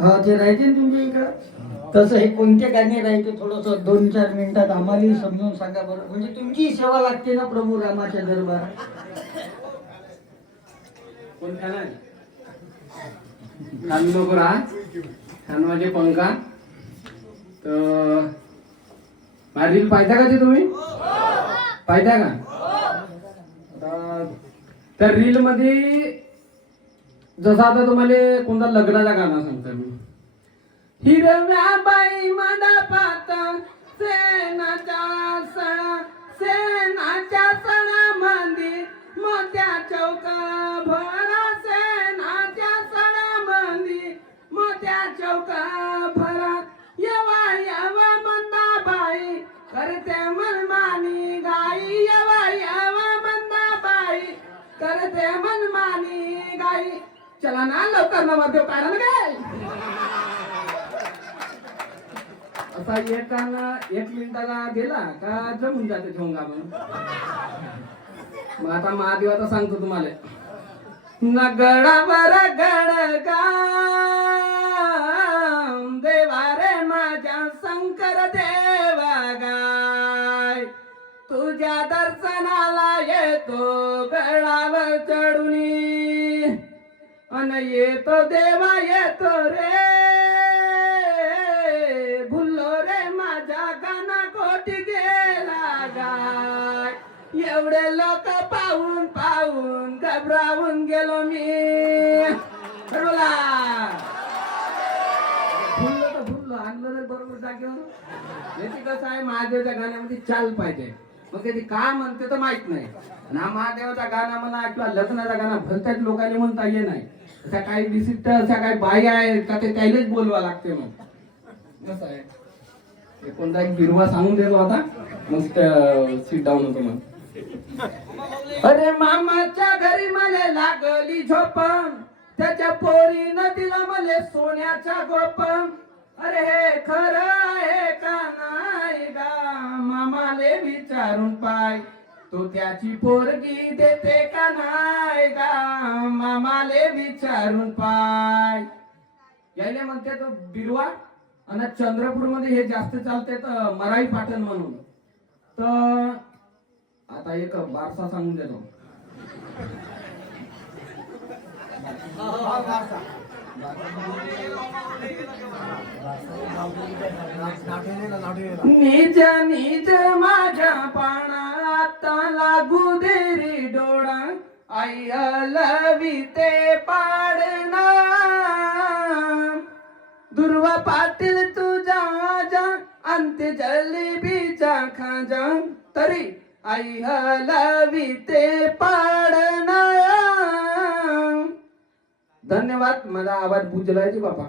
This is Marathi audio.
हा ते राहते ना तुमच्या इकडं. तसं हे कोणते गाणे राहते थोडस 2-4 मिनिटात आम्हालाही समजून सांगा बरं. म्हणजे तुमची सेवा लागते ना प्रभू रामाच्या दरबारात. कोणत्या नाही नको राहा खानवाचे पंखा तर रील पाहता का ते तुम्ही पाहता का? तर रील मध्ये जसं आता तुम्हाला कोणता लग्नाचा गाणं सांगतो मी. हिरव्याबाई मंडपात सेनाच्या सणामध्ये मोत्या चौका भरा सेनाच्या सणामध्ये मोत्या चौका भरा यवा यवा मंदाबाई करते मनमानी गाई यवा यवा मंदाबाई करते मनमानी गाई. चला ना लवकर नवरदेव काढा ना काय. असा एक मिनिटाला गेला का जमून जाते ठेवून आपण. मग आता महादेवाचा सांगतो तुम्हाला. नगडावर गडगा देवा रे माझ्या शंकर देवा गाय तुझ्या दर्शनाला येतो गडावर चढुनी अन येतो देवा येतो रे भुल्लो रे माझ्या गाना कोटी गेला गाय. एवढे लोक पाहून पाहून घबरावून गेलो मी. बोला भुललो तर भुललो आणलं तर बरोबर जागेवर. याची कसं आहे महादेवाच्या गाण्यामध्ये चाल पाहिजे. मग ते का म्हणते तर माहित नाही. आणि हा महादेवाचा गाणं म्हणा किंवा लग्नाचा गाणं भलत्याच लोकांनी म्हणता ये नाही. अशा काही विशिष्ट अशा काही बाई आहेत का ते त्यालाच बोलवा लागते. मग कसं आहे कोणता एक बिरवा सांगून देतो आता मग सीट डाऊन होतो. मग अरे मामाच्या घरी मला लागली झोप त्याच्या पोरीनं दिला मला सोन्याचा गोप. अरे हे खरं आहे का नाही गा मामाले विचारून पाय तो त्याची पोरगी देते का नाही गा मामाले विचारून पाय. यायले म्हणते तो बिरवा. आणि चंद्रपूर मध्ये हे जास्त चालते तर मराई पाटण म्हणून. तर आता एक बारसा सांगून देतो. निज निज माझ्या पानात लागू देरी डोळा आई लविते पाडना दुर्वा पाटील तुझा जा अंत्य जलेबीचा खाजा तरी आई हलविते पाडना. धन्यवाद. मला आवाज बुजलायची बाबा.